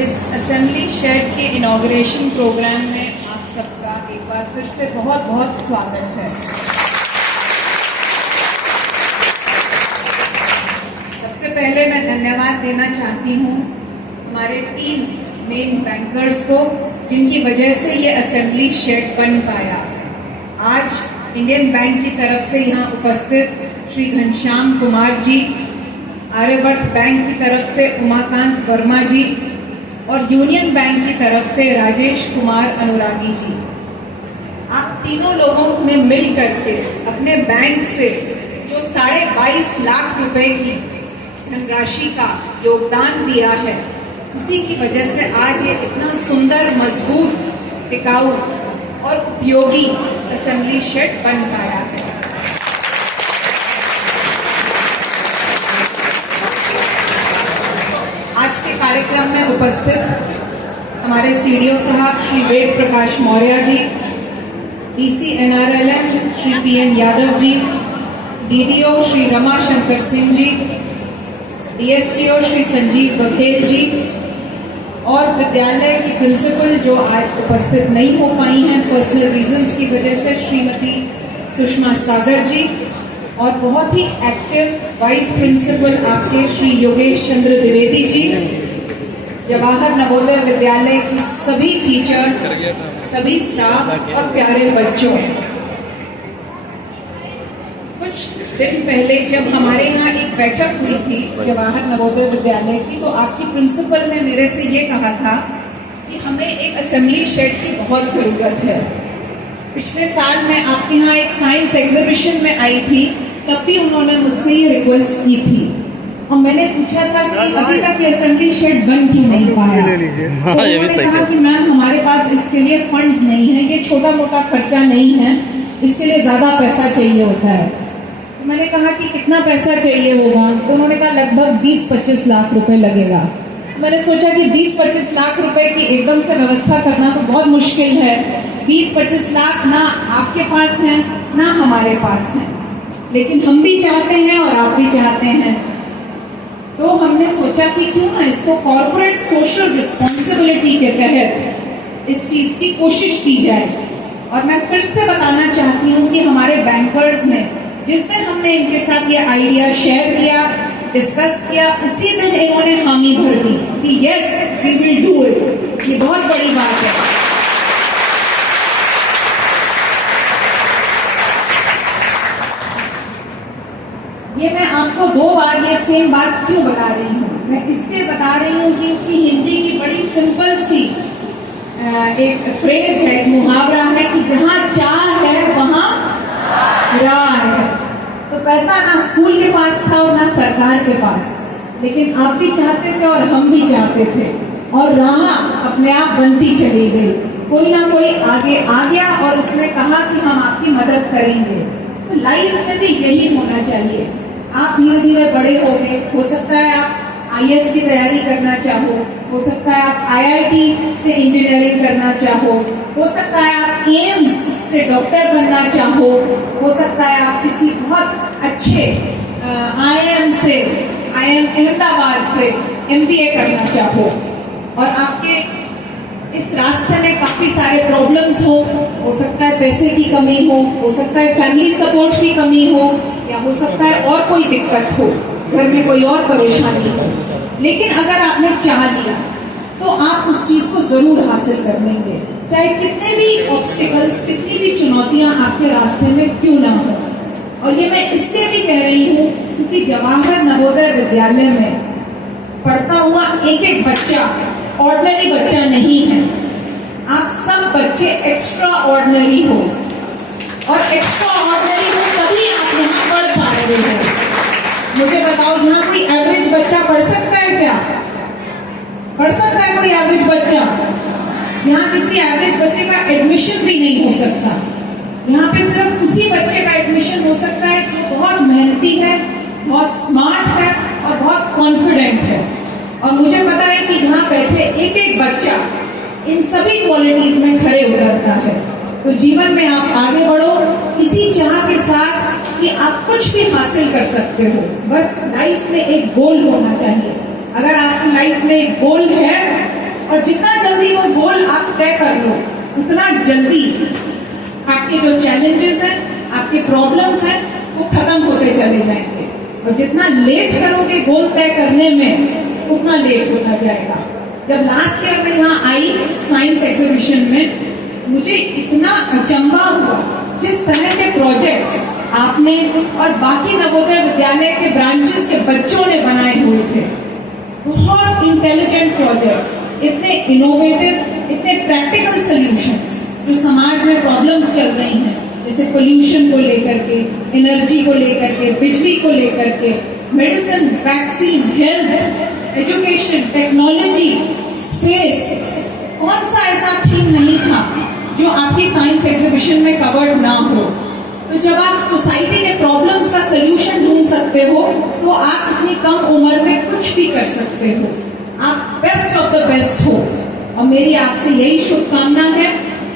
इस assembly shade के inauguration programme में आप सबका एक बार फिर से बहुत बहुत स्वागत है। सबसे पहले मैं धन्यवाद देना चाहती हूँ हमारे 3 मेन बैंकर्स को, जिनकी वजह से ये असेंबली शेड बन पाया। आज इंडियन बैंक की तरफ से यहाँ उपस्थित श्री घनश्याम कुमार जी, आर्यवर्त बैंक की तरफ से उमाकांत वर्मा जी और यूनियन बैंक की तरफ से राजेश कुमार अनुरागी जी, आप तीनों लोगों ने मिल करके अपने बैंक से जो 22.5 लाख रुपए की धनराशि का योगदान दिया है, उसी की वजह से आज ये इतना सुंदर, मजबूत, टिकाऊ और उपयोगी असेंबली शेड बन पाया है। आज के कार्यक्रम में उपस्थित हमारे सीडीओ साहब Shri Ved Prakash Maurya ji, DC NRLM Shri PN Yadav ji, DDO Shri Rama Shankar Singh ji, DSTO Shri Sanjeev Baghel ji और विद्यालय की प्रिंसिपल जो आज उपस्थित नहीं हो पाई हैं पर्सनल रीजंस की वजह से, श्रीमती सुषमा सागर जी, और बहुत ही एक्टिव वाइस प्रिंसिपल आपके श्री योगेश चंद्र द्विवेदी जी, जवाहर नवोदय विद्यालय की सभी टीचर्स, सभी स्टाफ और प्यारे बच्चों। कुछ दिन पहले जब हमारे यहाँ एक बैठक हुई थी जवाहर नवोदय विद्यालय की, तो आपकी प्रिंसिपल ने मेरे से ये कहा था कि हमें एक असेंबली शेड की बहुत ज़रूरत है। पिछले साल मैं आपके यहाँ एक साइंस एग्जीबिशन में आई थी, तब भी उन्होंने मुझसे ये रिक्वेस्ट की थी और मैंने पूछा था कि अभी तक ये असेंबली शेड बन क्यों नहीं पाया। तो उन्होंने कहा कि मैम हमारे पास इसके लिए फंड्स नहीं है, ये छोटा मोटा खर्चा नहीं है, इसके लिए ज़्यादा पैसा चाहिए होता है। तो मैंने कहा कि कितना पैसा चाहिए होगा, तो उन्होंने कहा लगभग 20-25 लाख रुपए लगेगा। मैंने सोचा कि 20-25 लाख रुपए की एकदम से व्यवस्था करना तो बहुत मुश्किल है। 20-25 लाख ना आपके पास है ना हमारे पास है, लेकिन हम भी चाहते हैं और आप भी चाहते हैं, तो हमने सोचा कि क्यों ना इसको कॉर्पोरेट सोशल रिस्पॉन्सिबिलिटी के तहत इस चीज की कोशिश की जाए। और मैं फिर से बताना चाहती हूँ कि हमारे बैंकर्स ने जिस दिन हमने इनके साथ ये आइडिया शेयर किया, डिस्कस किया, उसी दिन इन्होंने हामी भर दी कि yes we will do it. ये बहुत बड़ी बात है। ये मैं आपको 2 बार ये सेम बात क्यों बता रही हूँ, मैं इसलिए बता रही हूँ कि हिंदी की बड़ी सिंपल सी एक फ्रेज है, एक मुहावरा है कि जहाँ चाह है वहाँ राह है। तो पैसा ना स्कूल के पास था और ना सरकार के पास, लेकिन आप भी चाहते थे और हम भी चाहते थे, और राह अपने आप बनती चली गई। कोई ना कोई आगे आ गया और उसने कहा कि हम आपकी मदद करेंगे। तो लाइफ में भी यही होना चाहिए। आप धीरे धीरे बड़े हो गए, हो सकता है आप IAS की तैयारी करना चाहो, हो सकता है आप IIT से इंजीनियरिंग करना चाहो, हो सकता है आप AIIMS से डॉक्टर बनना चाहो, हो सकता है आप किसी बहुत अच्छे IIM से, IIM अहमदाबाद से MBA करना चाहो, और आपके इस रास्ते में काफी सारे प्रॉब्लम्स हो सकता है पैसे की कमी हो सकता है फैमिली सपोर्ट की कमी हो, या हो सकता है और कोई दिक्कत हो, घर में कोई और परेशानी हो, लेकिन अगर आपने चाह लिया तो आप उस चीज को जरूर हासिल कर लेंगे, चाहे कितने भी ऑब्स्टिकल्स, कितनी भी चुनौतियां आपके रास्ते में क्यों ना हो। और ये मैं इसलिए भी कह रही हूँ क्योंकि जवाहर नवोदय विद्यालय में पढ़ता हुआ एक एक बच्चा ऑर्डिनरी बच्चा नहीं है। आप सब बच्चे एक्स्ट्रा ऑर्डिनरी हो, और एक्स्ट्रा ऑर्डिनरी हो तभी आप यहाँ पढ़ पा रहे हो। मुझे बताओ, यहाँ कोई एवरेज बच्चा पढ़ सकता है क्या? पढ़ सकता है कोई एवरेज बच्चा? यहाँ किसी एवरेज बच्चे का एडमिशन भी नहीं हो सकता। यहाँ पे सिर्फ उसी बच्चे का एडमिशन हो सकता है जो बहुत मेहनती है, बहुत स्मार्ट है और बहुत कॉन्फिडेंट है। और मुझे पता है कि यहाँ बैठे एक एक बच्चा इन सभी क्वालिटीज में खरे उतरता है। तो जीवन में आप आगे बढ़ो इसी चाह के साथ कि आप कुछ भी हासिल कर सकते हो। बस लाइफ में एक गोल होना चाहिए। अगर आपकी लाइफ में एक गोल है और जितना जल्दी वो गोल आप तय कर लो, उतना जल्दी आपके जो चैलेंजेस हैं, आपके प्रॉब्लम्स हैं, वो खत्म होते चले जाएंगे। और जितना लेट करोगे गोल तय करने में, उतना लेट होता जाएगा। जब लास्ट ईयर में यहाँ आई साइंस एग्जीबिशन में, मुझे इतना अचंभा हुआ जिस तरह के प्रोजेक्ट्स आपने और बाकी नवोदय विद्यालय के ब्रांचेस के बच्चों ने बनाए हुए थे। बहुत इंटेलिजेंट प्रोजेक्ट्स, इतने इनोवेटिव, इतने प्रैक्टिकल सॉल्यूशंस जो समाज में प्रॉब्लम्स चल रही हैं, जैसे पोल्यूशन को लेकर के, एनर्जी को लेकर के, बिजली को लेकर के, medicine, vaccine, health, education, technology, space. कौन सा ऐसा थीम नहीं था जो आपकी साइंस एग्जीबिशन में कवर्ड ना हो। तो जब आप सोसाइटी के प्रॉब्लम्स का सलूशन ढूंढ सकते हो, तो आप इतनी कम उम्र में कुछ भी कर सकते हो। आप बेस्ट ऑफ द बेस्ट हो। और मेरी आपसे यही शुभकामना है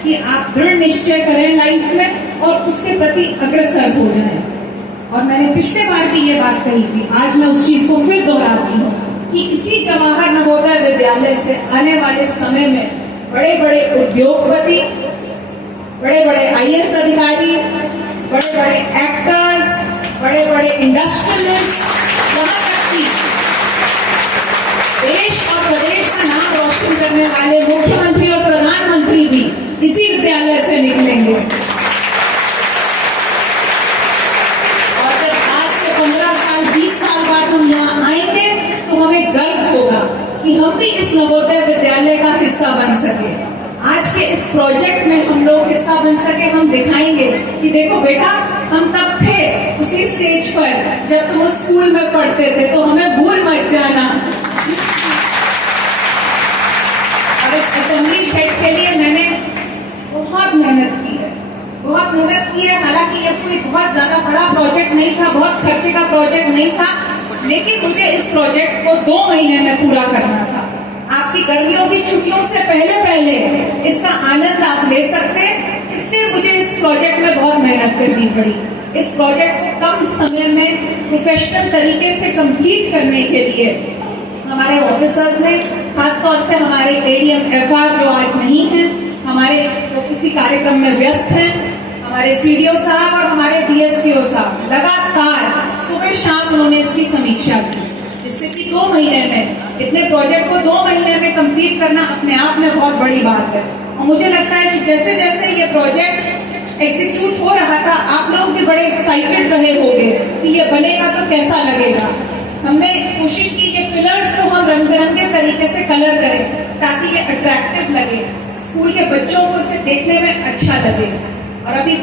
कि आप दृढ़ निश्चय करें लाइफ में और उसके प्रति अग्रसर हो जाएं। और मैंने पिछले बार भी ये बात कही थी, आज मैं उस चीज को फिर दोहराती हूँ कि इसी जवाहर नवोदय विद्यालय से आने वाले समय में बड़े बड़े उद्योगपति, बड़े बड़े आईएएस अधिकारी, बड़े बड़े एक्टर्स, बड़े बड़े इंडस्ट्रियलिस्ट, वहां तक कि देश और प्रदेश का नाम रोशन करने वाले मुख्यमंत्री और प्रधानमंत्री भी इसी विद्यालय से निकलेंगे। और जब आज से 15 साल 20 साल बाद हम यहाँ आएंगे तो हमें गर्व होगा कि हम भी इस नवोदय विद्यालय का हिस्सा बन सके। आज के इस प्रोजेक्ट में हम लोग हिस्सा बन सके। हम दिखाएंगे कि देखो बेटा, हम तब थे उसी स्टेज पर जब तुम स्कूल में पढ़ते थे, तो हमें भूल मत जाना। और इस असेंबली शेड के लिए मैंने बहुत मेहनत की है, बहुत मेहनत की है। हालांकि ये कोई बहुत ज्यादा बड़ा प्रोजेक्ट नहीं था, बहुत खर्चे का प्रोजेक्ट नहीं था, लेकिन मुझे इस प्रोजेक्ट को 2 महीने में पूरा करना था। आपकी गर्मियों की छुट्टियों से पहले पहले इसका आनंद आप ले सकते, इसलिए मुझे इस प्रोजेक्ट में बहुत मेहनत करनी पड़ी। इस प्रोजेक्ट को कम समय में प्रोफेशनल तरीके से कंप्लीट करने के लिए हमारे ऑफिसर्स ने, खासतौर से हमारे एडीएम एफआर जो आज नहीं है, हमारे जो किसी कार्यक्रम में व्यस्त हैं, हमारे सीडीओ साहब और हमारे डीएसटीओ साहब, लगातार सुबह शाम उन्होंने इसकी समीक्षा की, जिससे कि 2 महीने में, इतने प्रोजेक्ट को 2 महीने में कंप्लीट करना अपने आप में बहुत बड़ी बात है। और मुझे लगता है कि जैसे जैसे ये प्रोजेक्ट एग्जीक्यूट हो रहा था, आप लोग भी बड़े एक्साइटेड रहे होंगे कि ये बनेगा तो कैसा लगेगा। हमने कोशिश की कि पिलर्स को हम रंग बिरंगे तरीके से कलर करें ताकि ये अट्रैक्टिव लगे, स्कूल के बच्चों को इसे देखने में अच्छा लगे। और अभी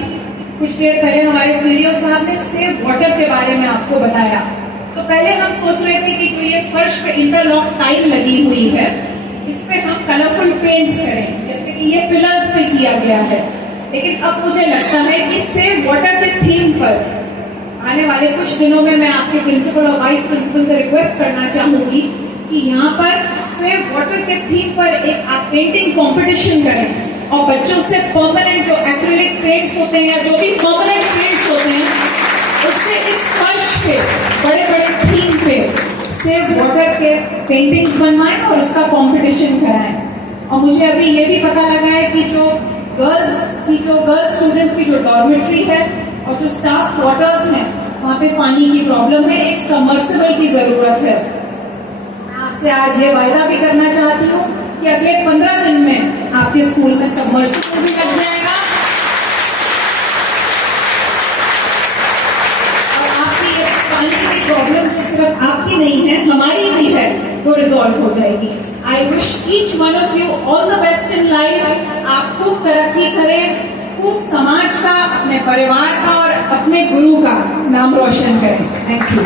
कुछ देर पहले हमारे सीडीओ साहब ने सेव वाटर के बारे में आपको बताया। तो पहले हम सोच रहे थे कि जो ये फर्श पे इंटरलॉक टाइल लगी हुई है, इस पे हम कलरफुल पेंट्स करें, जैसे कि ये पिलर्स पे किया गया है। लेकिन अब मुझे लगता है कि सेव वाटर के थीम पर आने वाले कुछ दिनों में मैं आपके प्रिंसिपल और वाइस प्रिंसिपल से रिक्वेस्ट करना चाहूंगी कि यहाँ पर सेव वाटर के थीम पर एक आप पेंटिंग कॉम्पिटिशन करें और बच्चों से परमानेंट जो एक्रिलिक पेंट्स होते हैं या जो भी परमानेंट पेंट्स होते हैं, उससे इस फर्श पे बड़े बड़े थीम पे सेव वाटर के पेंटिंग्स बनवाएं और उसका कंपटीशन कराएं। और मुझे अभी ये भी पता लगा है कि जो गर्ल्स स्टूडेंट्स की जो डॉर्मेट्री है और जो स्टाफ क्वार्टर्स हैं, वहाँ पे पानी की प्रॉब्लम है, एक सबमर्सिबल की जरूरत है। मैं आपसे आज ये वायदा भी करना चाहती हूँ कि अगले 15 दिन में आपके स्कूल में सबमर्सिबल भी लग जाएगा और आपकी ये पानी की प्रॉब्लम जो सिर्फ आपकी नहीं है, हमारी भी है, वो रिजॉल्व हो जाएगी। I wish each one of you all the best in life. आप खूब तरक्की करें, खूब समाज का, अपने परिवार का और अपने गुरु का नाम रोशन करें। Thank you.